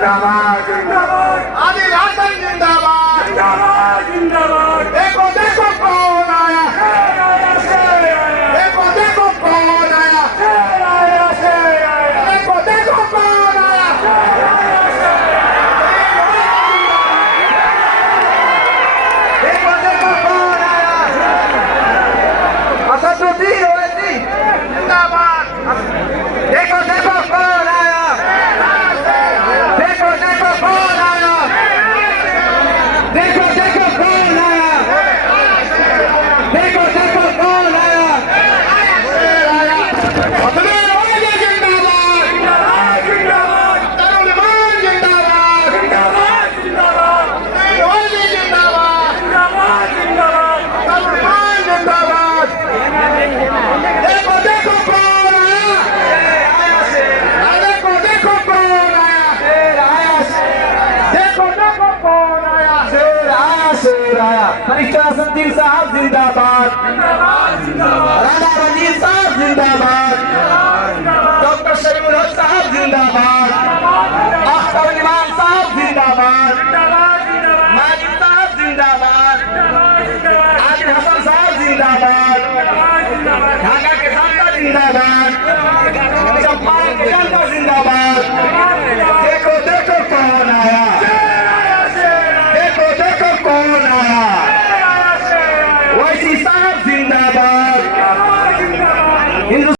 जिंदाबाद जिंदाबाद आदिल हसन जिंदाबाद जिंदाबाद जिंदाबाद देखो देखो कौन आया देखो देखो कौन आया देखो देखो कौन आया देखो देखो कौन आया असदुद्दीन ओवैसी जिंदाबाद देखो देखो कौन आया देखो देखो कौन आया देखो देखो कौन आया देखो देखो कौन आया असदुद्दीन ओवैसी जिंदाबाद जिंदाबाद जिंदाबाद दारुल ईमान जिंदाबाद जिंदाबाद जिंदाबाद ओवैसी जिंदाबाद जिंदाबाद जिंदाबाद दारुल ईमान जिंदाबाद देखो देखो कौन आया देखो देखो कौन आया देखो देखो कौन आया शेर आया फरिश्ता संदीप साहब जिंदाबाद जिंदाबाद जिंदाबाद राधा रंजीत साहब जिंदाबाद डॉक्टर शरीफुल हक